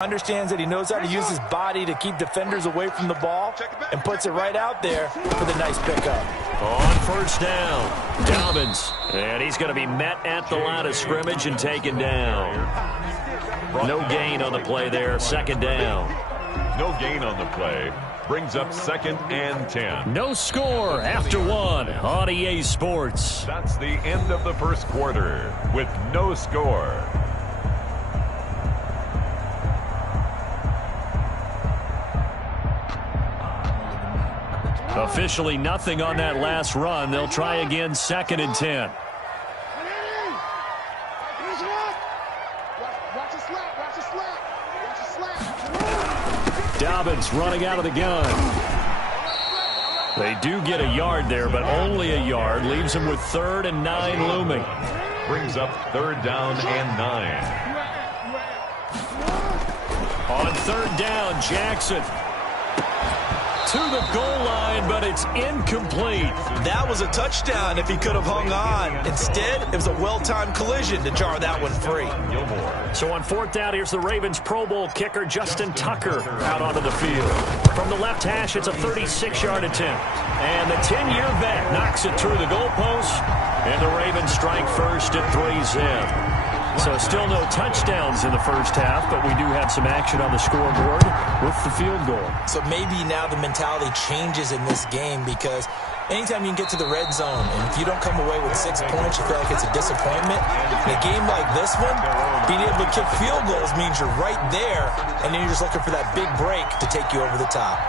Understands that he knows how to use his body to keep defenders away from the ball and puts it right out there for the nice pickup. On first down, Dobbins. And he's going to be met at the line of scrimmage and taken down. No gain on the play there, second down. No gain on the play. Brings up 2nd and 10. No score after one on EA Sports. That's the end of the first quarter with no score. Officially nothing on that last run. They'll try again, 2nd and 10. Dobbins running out of the gun. They do get a yard there, but only a yard. Leaves them with 3rd and 9 looming. Brings up 3rd down and 9. On 3rd down, Jackson to the goal line, but it's incomplete. That was a touchdown if he could have hung on. Instead, it was a well-timed collision to jar that one free. So on 4th down, here's the Ravens Pro Bowl kicker, Justin Tucker, out onto the field. From the left hash, it's a 36-yard attempt. And the 10-year vet knocks it through the goalpost, and the Ravens strike first at 3-zip. So still no touchdowns in the first half, but we do have some action on the scoreboard with the field goal. So maybe now the mentality changes in this game, because anytime you can get to the red zone, and if you don't come away with 6 points, you feel like it's a disappointment. In a game like this one, being able to kick field goals means you're right there, and then you're just looking for that big break to take you over the top.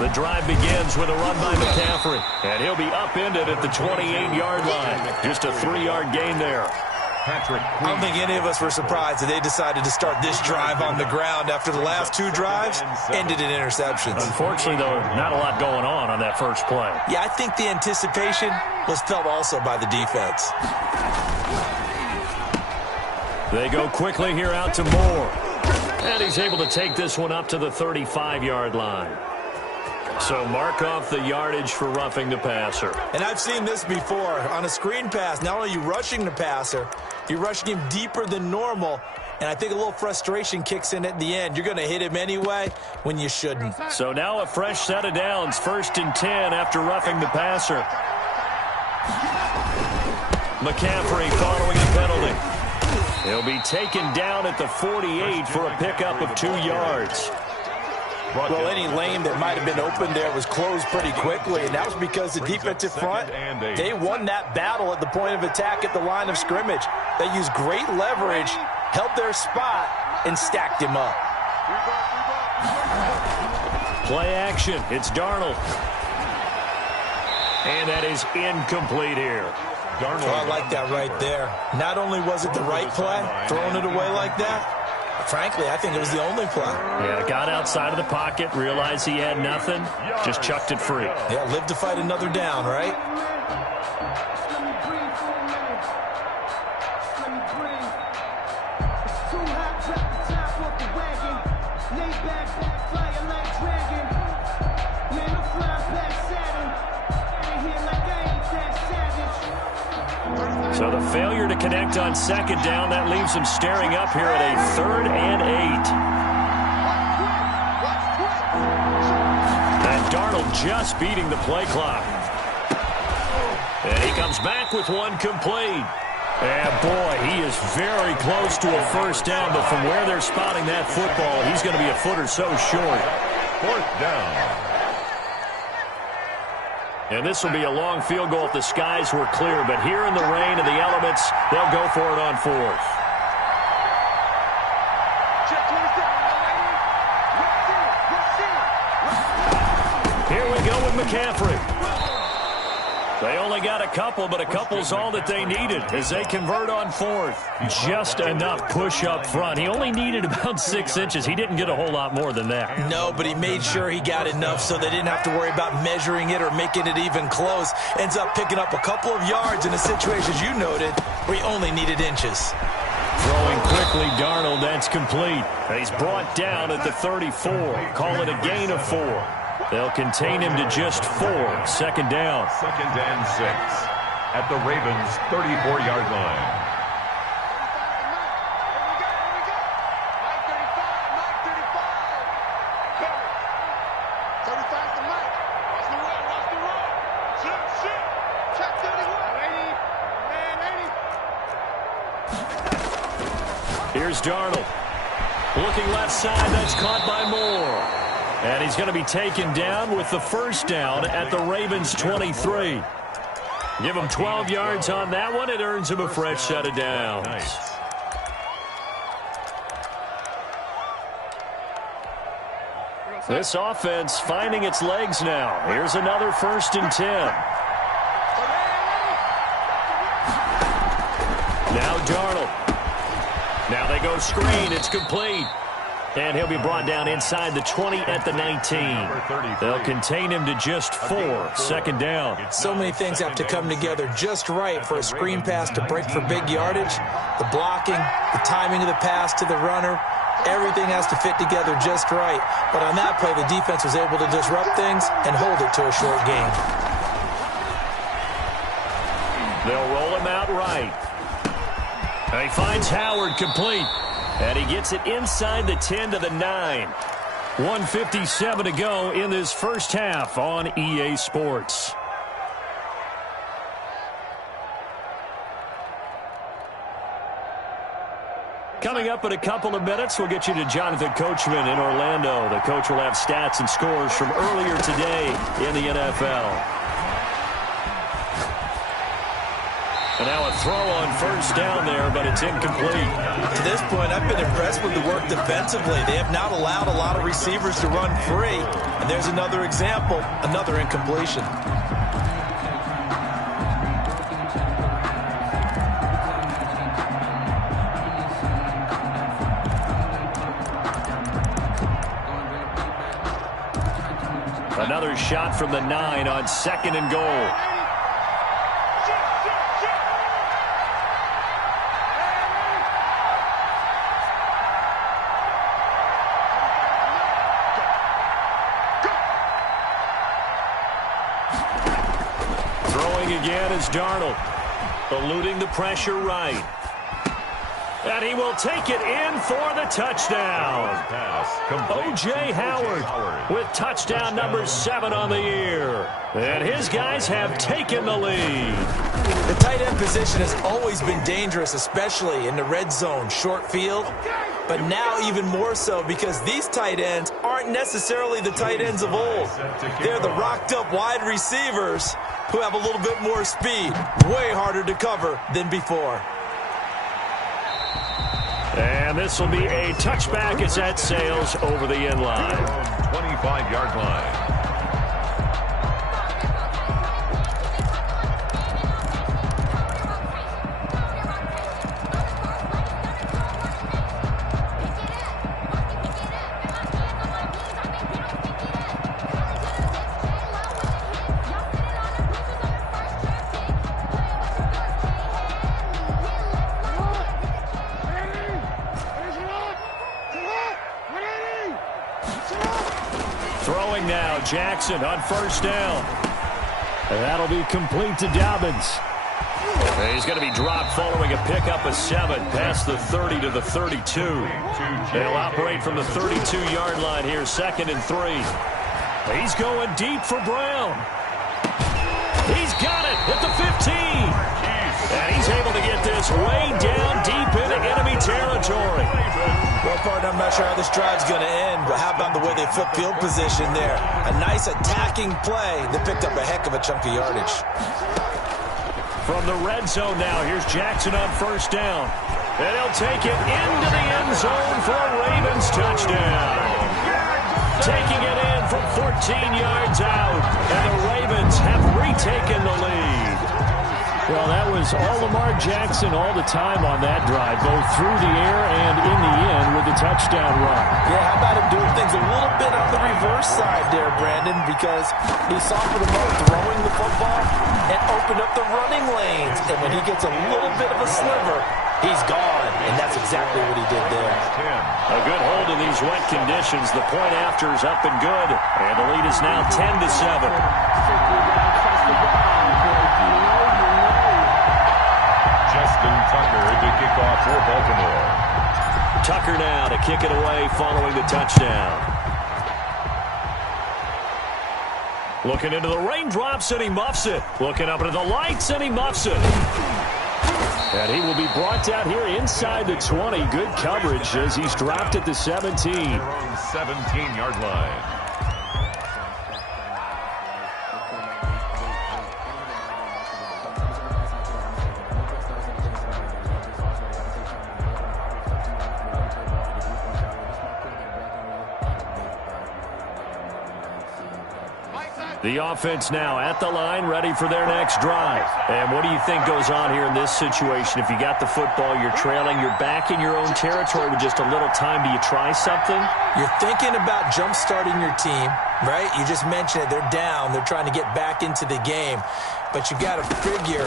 The drive begins with a run by McCaffrey, and he'll be upended at the 28-yard line. Just a 3-yard gain there. I don't think any of us were surprised that they decided to start this drive on the ground after the last 2 drives ended in interceptions. Unfortunately, though, not a lot going on that first play. Yeah, I think the anticipation was felt also by the defense. They go quickly here out to Moore. And he's able to take this one up to the 35-yard line. So mark off the yardage for roughing the passer. And I've seen this before. On a screen pass, not only are you rushing the passer, you're rushing him deeper than normal. And I think a little frustration kicks in at the end. You're going to hit him anyway when you shouldn't. So now a fresh set of downs. 1st and 10 after roughing the passer. McCaffrey following the penalty. He'll be taken down at the 48 for a pickup of 2 yards. Well, any lane that might have been open there was closed pretty quickly, and that was because the defensive front, they won that battle at the point of attack at the line of scrimmage. They used great leverage, held their spot, and stacked him up. Play action. It's Darnold. And that is incomplete here. Oh, I like that right there. Not only was it the right play, throwing it away like that, frankly, I think it was the only play. Yeah, got outside of the pocket, realized he had nothing, just chucked it free. Yeah, live to fight another down, right? So the failure to connect on 2nd down, that leaves him staring up here at a 3rd and 8. And Darnold just beating the play clock. And he comes back with one complete. And boy, he is very close to a first down, but from where they're spotting that football, he's going to be a foot or so short. 4th down. And this will be a long field goal if the skies were clear. But here in the rain and the elements, they'll go for it on 4th. Here we go with McCaffrey. They only got a couple, but a couple's all that they needed as they convert on 4th. Just enough push up front. He only needed about 6 inches. He didn't get a whole lot more than that. No, but he made sure he got enough so they didn't have to worry about measuring it or making it even close. Ends up picking up a couple of yards in a situation, as you noted, where he only needed inches. Throwing quickly, Darnold, that's complete. He's brought down at the 34. Call it a gain of 4. They'll contain him to just 4. 2nd down. 2nd and 6 at the Ravens' 34-yard line. Here's Darnold. Looking left side, that's caught by Moore. And he's going to be taken down with the first down at the Ravens' 23. Give him 12 yards on that one. It earns him a fresh set of downs. Nice. This offense finding its legs now. Here's another 1st and 10. Now Darnold. Now they go screen. It's complete. And he'll be brought down inside the 20 at the 19. They'll contain him to just 4. 2nd down. So many things have to come together just right for a screen pass to break for big yardage. The blocking, the timing of the pass to the runner, everything has to fit together just right. But on that play, the defense was able to disrupt things and hold it to a short gain. They'll roll him out right. And he finds Howard complete. And he gets it inside the 10 to the 9. 1:57 to go in this first half on EA Sports. Coming up in a couple of minutes, we'll get you to Jonathan Coachman in Orlando. The coach will have stats and scores from earlier today in the NFL. And now a throw on 1st down there, but it's incomplete. To this point, I've been impressed with the work defensively. They have not allowed a lot of receivers to run free. And there's another example, another incompletion. Another shot from the 9 on 2nd and goal. Again is Darnold, eluding the pressure right. And he will take it in for the touchdown. O.J. Howard with touchdown number 7 on the year. And his guys have taken the lead. The tight end position has always been dangerous, especially in the red zone, short field. But now even more so because these tight ends aren't necessarily the tight ends of old. They're the rocked-up wide receivers who have a little bit more speed, way harder to cover than before. And this will be a touchback as that sails over the end line. 25-yard line. Throwing now, Jackson on 1st down. And that'll be complete to Dobbins. And he's going to be dropped following a pickup of 7 past the 30 to the 32. They'll operate from the 32-yard line here, 2nd and 3. He's going deep for Brown. He's got it at the 15. And he's able to get this way down deep into enemy territory. Well, partner, I'm not sure how this drive's going to end, but how about the way they flip field position there? A nice attacking play that picked up a heck of a chunk of yardage. From the red zone now, here's Jackson on 1st down. And he'll take it into the end zone for a Ravens touchdown. Taking it in from 14 yards out, and the Ravens have retaken the lead. Well, that was all Lamar Jackson all the time on that drive, both through the air and in the end with the touchdown run. Yeah, how about him doing things a little bit on the reverse side there, Brandon, because he softened him up throwing the football and opened up the running lanes. And when he gets a little bit of a sliver, he's gone. And that's exactly what he did there. A good hold in these wet conditions. The point after is up and good. And the lead is now 10-7. Justin Tucker to kick off for Baltimore. Tucker now to kick it away following the touchdown. Looking into the raindrops and he muffs it. Looking up into the lights and he muffs it. And he will be brought down here inside the 20. Good coverage as he's dropped at the 17. Their own 17-yard line. The offense now at the line, ready for their next drive. And what do you think goes on here in this situation? If you got the football, you're trailing, you're back in your own territory with just a little time. Do you try something? You're thinking about jump-starting your team, right? You just mentioned it. They're down. They're trying to get back into the game. But you got to figure,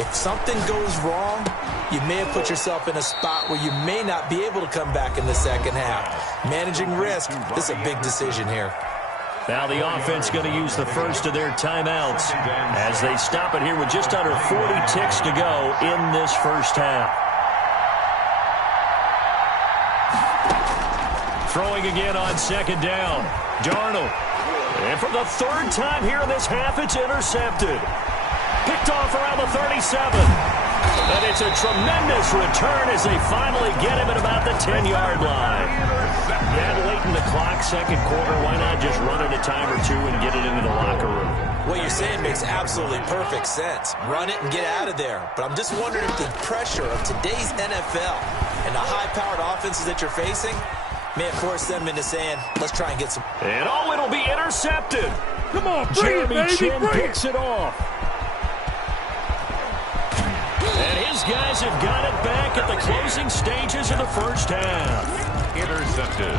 if something goes wrong, you may have put yourself in a spot where you may not be able to come back in the second half. Managing risk, this is a big decision here. Now the offense going to use the first of their timeouts as they stop it here with just under 40 ticks to go in this first half. Throwing again on second down. Darnold. And for the third time here in this half, it's intercepted. Picked off around the 37. And it's a tremendous return as they finally get him at about the 10-yard line. And late in the clock, second quarter, why not just run it a time or two and get it into the locker room? What you're saying makes absolutely perfect sense. Run it and get out of there. But I'm just wondering if the pressure of today's NFL and the high-powered offenses that you're facing may have forced them into saying, let's try and get some. And it'll be intercepted. Come on, Jeremy Chin picks it off. And his guys have got it back at the closing stages of the first half. Intercepted.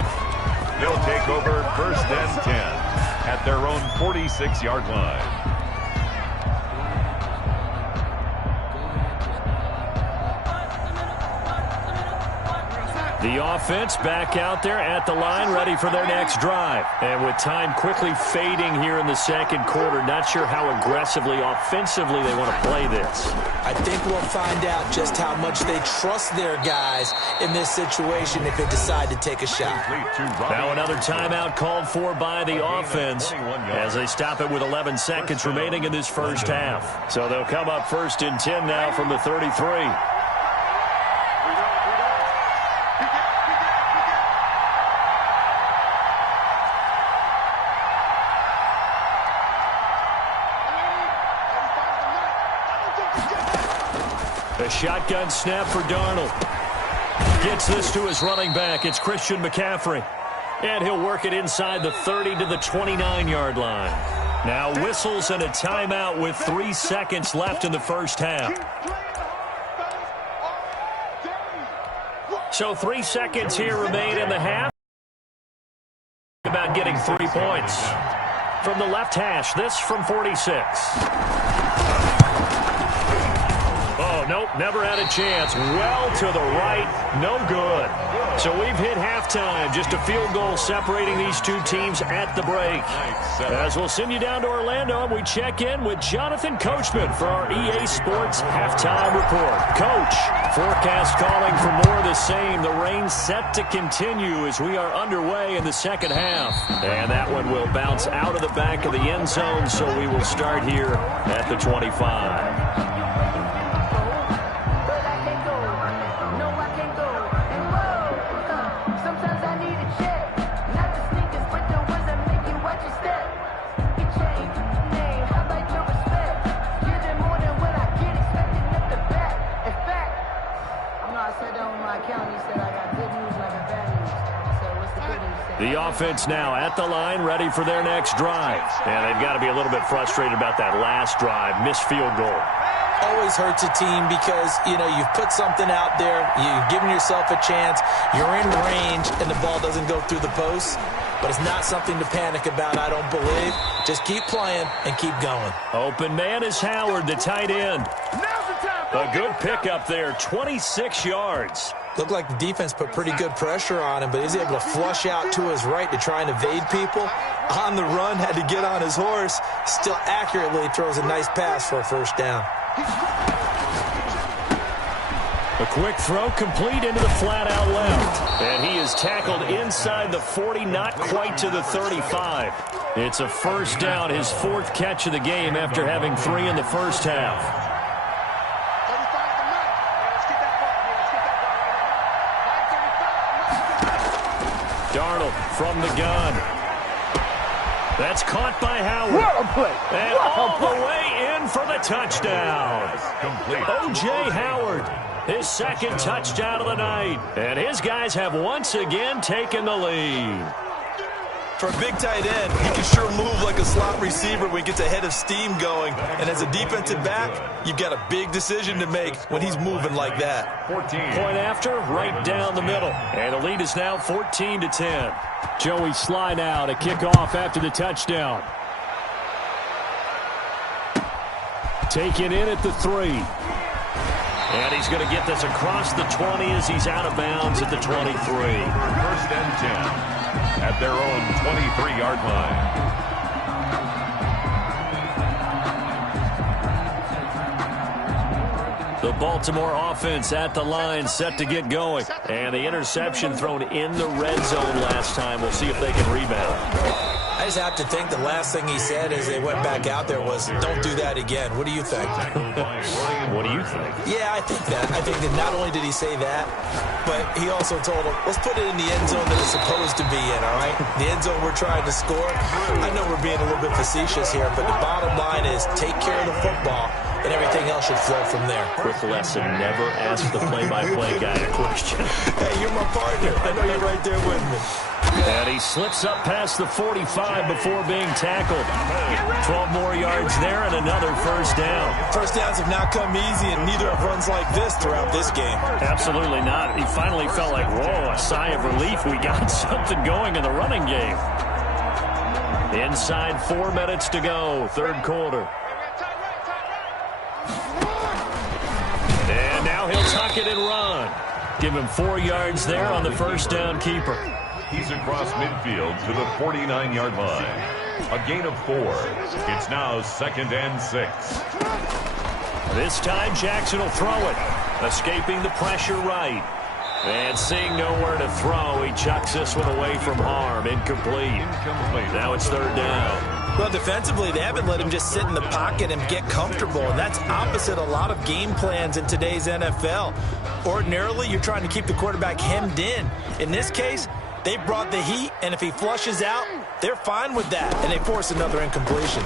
They'll take over first and 10 at their own 46-yard line. The offense back out there at the line, ready for their next drive. And with time quickly fading here in the second quarter, not sure how aggressively, offensively they want to play this. I think we'll find out just how much they trust their guys in this situation if they decide to take a shot. Now another timeout called for by the offense as they stop it with 11 seconds remaining in this first half. So they'll come up first and 10 now from the 33. A shotgun snap for Darnold. Gets this to his running back. It's Christian McCaffrey. And he'll work it inside the 30 to the 29-yard line. Now whistles and a timeout with 3 seconds left in the first half. So 3 seconds here remain in the half. About getting 3 points. From the left hash, this from 46. Oh, nope, never had a chance. Well to the right, no good. So we've hit halftime. Just a field goal separating these two teams at the break. As we'll send you down to Orlando, and we check in with Jonathan Coachman for our EA Sports Halftime Report. Coach, forecast calling for more of the same. The rain set to continue as we are underway in the second half. And that one will bounce out of the back of the end zone, so we will start here at the 25. The offense now at the line, ready for their next drive. And they've got to be a little bit frustrated about that last drive, missed field goal. Always hurts a team because, you know, you've put something out there, you've given yourself a chance, you're in range, and the ball doesn't go through the post. But it's not something to panic about, I don't believe. Just keep playing and keep going. Open man is Howard, the tight end. A good pickup there, 26 yards. Looked like the defense put pretty good pressure on him, but he's able to flush out to his right to try and evade people. On the run, had to get on his horse. Still accurately throws a nice pass for a first down. A quick throw complete into the flat out left. And he is tackled inside the 40, not quite to the 35. It's a first down, his 4th catch of the game after having 3 in the first half. Darnold from the gun. That's caught by Howard. What a play. And all the way in for the touchdown. O.J. Howard, his second touchdown of the night. And his guys have once again taken the lead. For a big tight end, he can sure move like a slot receiver when he gets a head of steam going. And as a defensive back, you've got a big decision to make when he's moving like that. 14. Point after, right down the middle. And the lead is now 14-10. Joey Sly now to kick off after the touchdown. Taken in at the 3. And he's going to get this across the 20 as he's out of bounds at the 23. First and 10. At their own 23-yard line. The Baltimore offense at the line set to get going. And the interception thrown in the red zone last time. We'll see if they can rebound. I just have to think the last thing he said as they went back out there was, don't do that again. What do you think? What do you think? Yeah, I think that. I think that not only did he say that, but he also told him, let's put it in the end zone that it's supposed to be in, all right? The end zone we're trying to score. I know we're being a little bit facetious here, but the bottom line is take care of the football, and everything else should flow from there. Quick lesson, never ask the play-by-play guy a question. Hey, you're my partner. I know you're right there with me. And he slips up past the 45 before being tackled. 12 more yards there and another first down. First downs have not come easy, and neither have runs like this throughout this game. Absolutely not. He finally felt like, whoa, a sigh of relief. We got something going in the running game. Inside 4 minutes to go, third quarter. And now he'll tuck it and run. Give him 4 yards there on the first down keeper. He's across midfield to the 49-yard line. A gain of 4. It's now 2nd and 6. This time Jackson will throw it. Escaping the pressure right. And seeing nowhere to throw, he chucks this one away from harm. Incomplete. Now it's third down. Well, defensively, they haven't let him just sit in the pocket and get comfortable, and that's opposite a lot of game plans in today's NFL. Ordinarily, you're trying to keep the quarterback hemmed in. In this case, they brought the heat, and if he flushes out, they're fine with that, and they force another incompletion.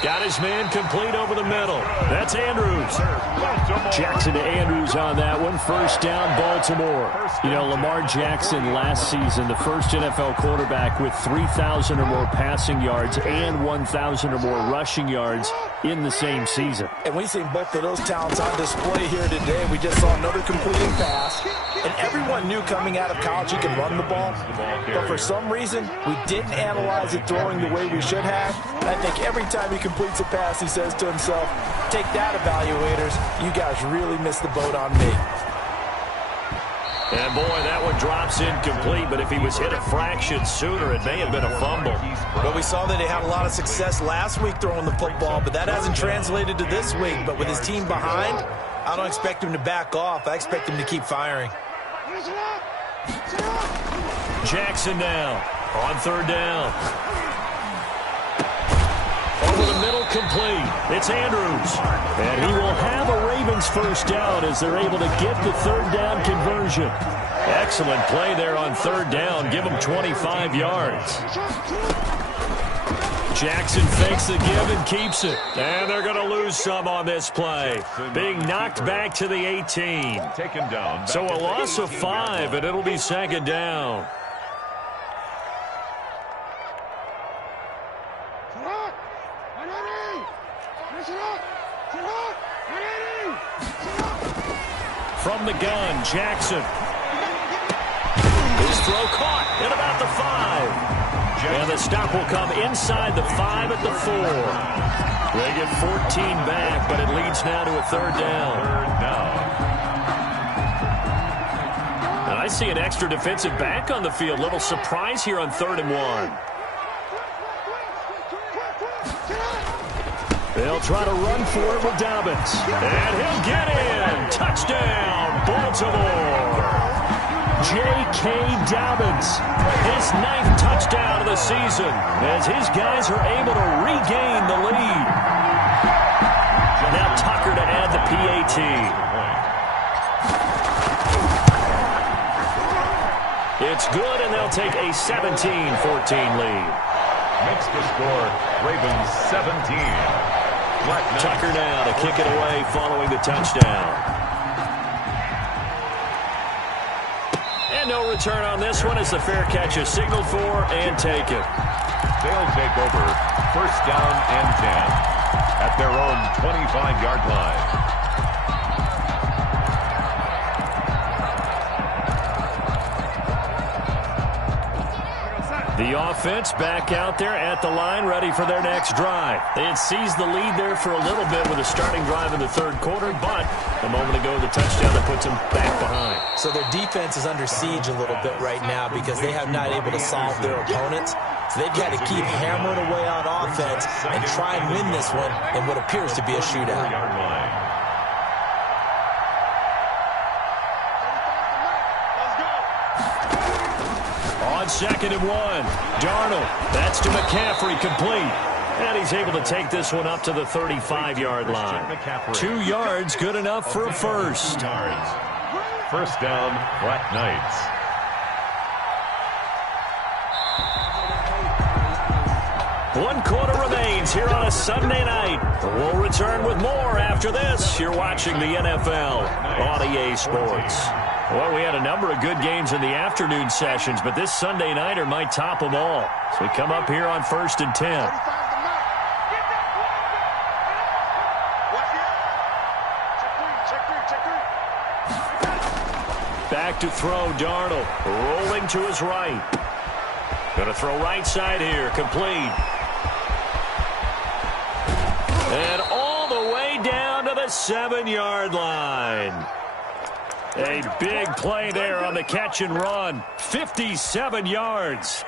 Got his man complete over the middle. That's Andrews. Jackson to Andrews on that one. First down, Baltimore. You know, Lamar Jackson last season, the first NFL quarterback with 3,000 or more passing yards and 1,000 or more rushing yards in the same season. And we've seen both of those talents on display here today. We just saw another completing pass. And everyone knew coming out of college he could run the ball. But for some reason, we didn't analyze it throwing the way we should have. And I think every time he completes a pass, he says to himself, take that, evaluators. You guys really missed the boat on me. And, boy, that one drops incomplete. But if he was hit a fraction sooner, it may have been a fumble. Well, we saw that he had a lot of success last week throwing the football, but that hasn't translated to this week. But with his team behind, I don't expect him to back off. I expect him to keep firing. Jackson now on third down. Over the middle, complete. It's Andrews. And he will have a Ravens first down as they're able to get the third down conversion. Excellent play there on third down. Give him 25 yards. Jackson fakes the give and keeps it. And they're going to lose some on this play. Being knocked back to the 18. Taken down. So a loss of 5, and it'll be second down. From the gun, Jackson. His throw caught at about the 5. And the stop will come inside the 5 at the 4. They get 14 back, but it leads now to a third down. And I see an extra defensive back on the field. Little surprise here on 3rd and 1. They'll try to run for it with Dobbins. And he'll get in. Touchdown, Baltimore. J.K. Dobbins, his 9th touchdown of the season, as his guys are able to regain the lead. Now Tucker to add the PAT. It's good, and they'll take a 17-14 lead. Makes the score Ravens 17. Tucker now to kick it away following the touchdown. And no return on this one as the fair catch is signaled for and taken. They'll take over first down and 10 at their own 25-yard line. The offense back out there at the line, ready for their next drive. They had seized the lead there for a little bit with a starting drive in the third quarter, but a moment ago, the touchdown that puts them back behind. So their defense is under siege a little bit right now because they have not able to solve their opponents. So they've got to keep hammering away on offense and try and win this one in what appears to be a shootout. Second and 1. Darnold. That's to McCaffrey, complete. And he's able to take this one up to the 35-yard line. 2 yards, good enough for a first. First down, Black Knights. One quarter remains here on a Sunday night. We'll return with more after this. You're watching the NFL on EA Sports. Well, we had a number of good games in the afternoon sessions, but this Sunday nighter might top them all. So we come up here on 1st and 10. Back to throw, Darnold. Rolling to his right. Going to throw right side here, complete. And all the way down to the 7-yard line. A big play there on the catch and run. 57 yards.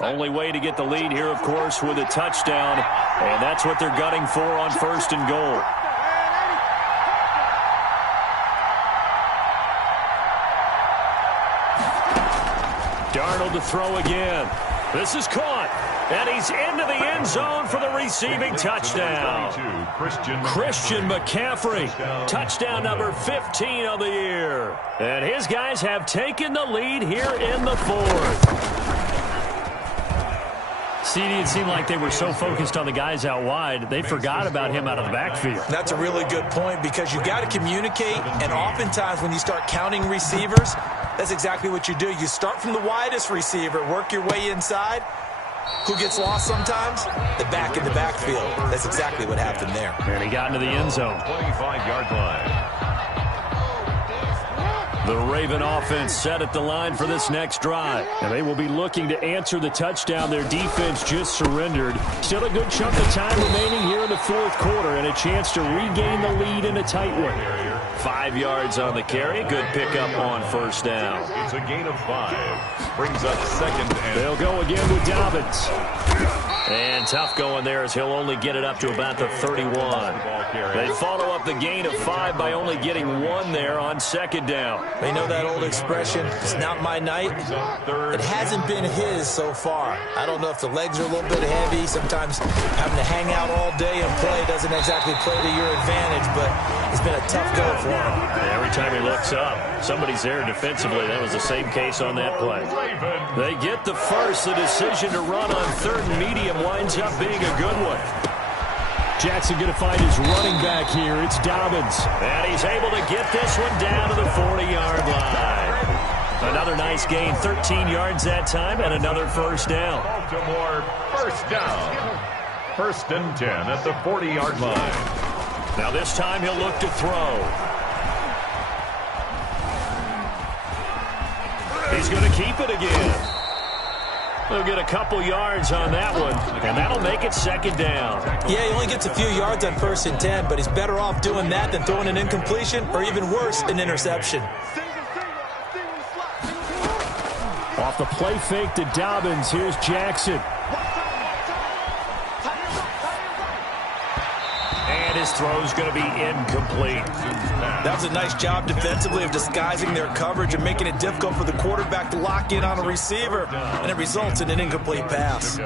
Only way to get the lead here, of course, with a touchdown. And that's what they're gunning for on 1st and goal. Darnold to throw again. This is caught. And he's into the end zone for the receiving touchdown. Christian McCaffrey. Touchdown number 15 of the year. And his guys have taken the lead here in the 4th. CD, it seemed like they were so focused on the guys out wide, they forgot about him out of the backfield. That's a really good point because you've got to communicate, and oftentimes when you start counting receivers, that's exactly what you do. You start from the widest receiver, work your way inside. Who gets lost sometimes? The back in the backfield. That's exactly what happened there. And he got into the end zone. 25-yard line. The Raven offense set at the line for this next drive. And they will be looking to answer the touchdown their defense just surrendered. Still a good chunk of time remaining here in the 4th quarter and a chance to regain the lead in a tight one. 5 yards on the carry. Good pickup on 1st down. It's a gain of 5. Brings up 2nd and... They'll go again with Dobbins. And tough going there as he'll only get it up to about the 31. They follow up the gain of 5 by only getting 1 there on 2nd down. They know that old expression, it's not my night. It hasn't been his so far. I don't know if the legs are a little bit heavy. Sometimes having to hang out all day and play doesn't exactly play to your advantage, but it's been a tough go for him. Every time he looks up, somebody's there defensively. That was the same case on that play. They get the first. The decision to run on 3rd and medium winds up being a good one. Jackson going to find his running back here. It's Dobbins. And he's able to get this one down to the 40-yard line. Another nice gain, 13 yards that time, and another 1st down. Baltimore, 1st down. 1st and 10 at the 40-yard line. Now this time he'll look to throw. He's going to keep it again. They'll get a couple yards on that one, and that'll make it 2nd down. Yeah, he only gets a few yards on 1st and 10, but he's better off doing that than throwing an incompletion, or even worse, an interception. Off the play fake to Dobbins, here's Jackson. And his throw's going to be incomplete. That was a nice job defensively of disguising their coverage and making it difficult for the quarterback to lock in on a receiver, and it results in an incomplete pass.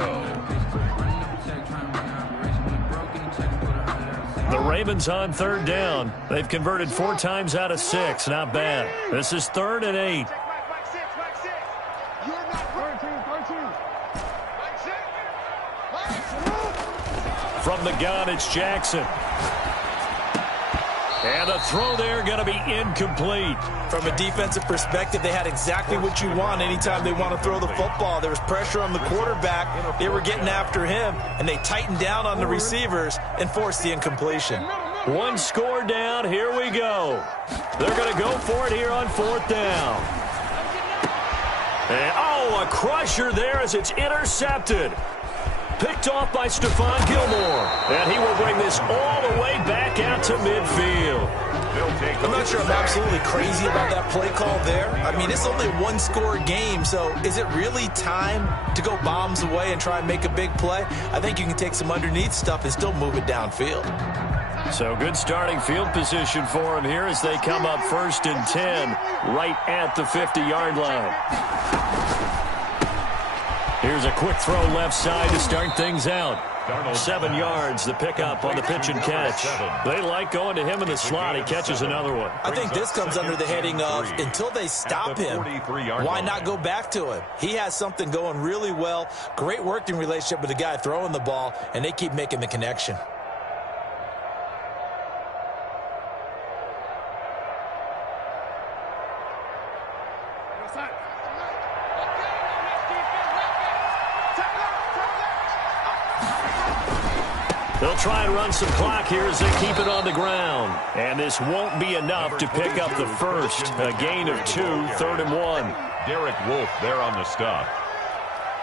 The Ravens on third down. They've converted 4 times out of 6. Not bad. This is 3rd and 8. From the gun, it's Jackson. And the throw there going to be incomplete. From a defensive perspective, they had exactly what you want anytime they want to throw the football. There was pressure on the quarterback. They were getting after him, and they tightened down on the receivers and forced the incompletion. 1 score down. Here we go. They're going to go for it here on 4th down. And, a crusher there as it's intercepted. Picked off by Stephon Gilmore. And he will bring this all the way back out to midfield. I'm not sure I'm absolutely crazy about that play call there. I mean, it's only a 1-score game, so is it really time to go bombs away and try and make a big play? I think you can take some underneath stuff and still move it downfield. So good starting field position for him here as they come up 1st and 10 right at the 50-yard line. Here's a quick throw left side to start things out. 7 yards, the pickup on the pitch and catch. They like going to him in the slot. He catches another one. I think this comes under the heading of until they stop him, why not go back to him? He has something going really well. Great working relationship with the guy throwing the ball, and they keep making the connection. They'll try and run some clock here as they keep it on the ground. And this won't be enough to pick up the first. A gain of 2, 3rd and 1. Derek Wolfe there on the stop.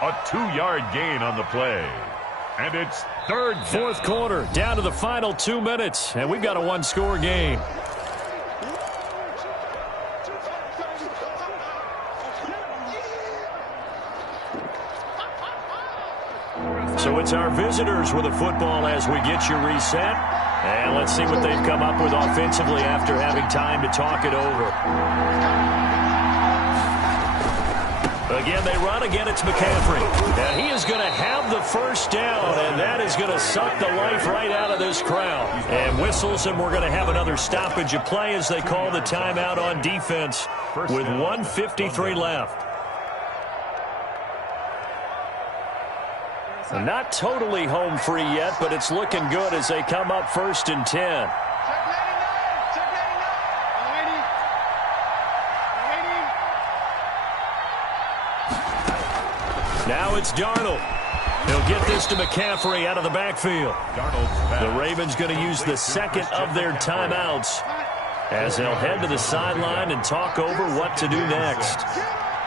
A 2-yard gain on the play. And it's 3rd down. 4th quarter, down to the final 2 minutes. And we've got a 1-score game. So it's our visitors with the football as we get you reset. And let's see what they've come up with offensively after having time to talk it over. Again, they run. Again, it's McCaffrey. And he is going to have the first down, and that is going to suck the life right out of this crowd. And whistles, and we're going to have another stoppage of play as they call the timeout on defense with 1:53 left. Not totally home free yet, but it's looking good as they come up 1st and 10. Now it's Darnold. He'll get this to McCaffrey out of the backfield. The Ravens going to use the second of their timeouts as they'll head to the sideline and talk over what to do next.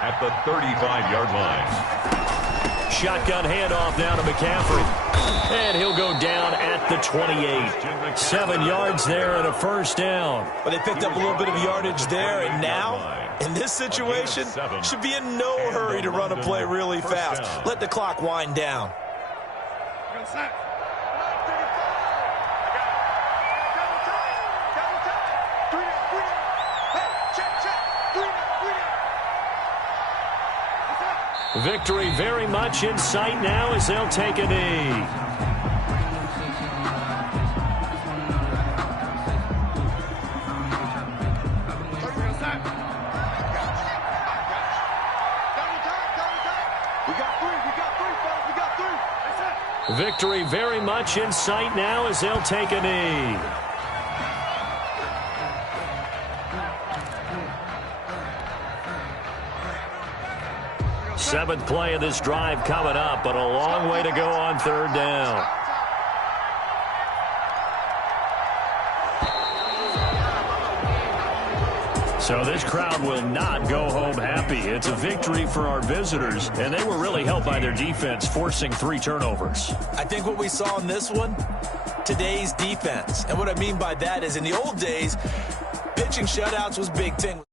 At the 35-yard line. Shotgun handoff now to McCaffrey. And he'll go down at the 28. 7 yards there and a first down. But they picked up a little bit of yardage there, and now, in this situation, should be in no hurry to run a play really fast. Let the clock wind down. Victory very much in sight now as they'll take a knee. Victory very much in sight now as they'll take a knee. Seventh play of this drive coming up, but a long way to go on 3rd down. So this crowd will not go home happy. It's a victory for our visitors, and they were really helped by their defense, forcing 3 turnovers. I think what we saw in this one, today's defense. And what I mean by that is in the old days, pitching shutouts was big thing.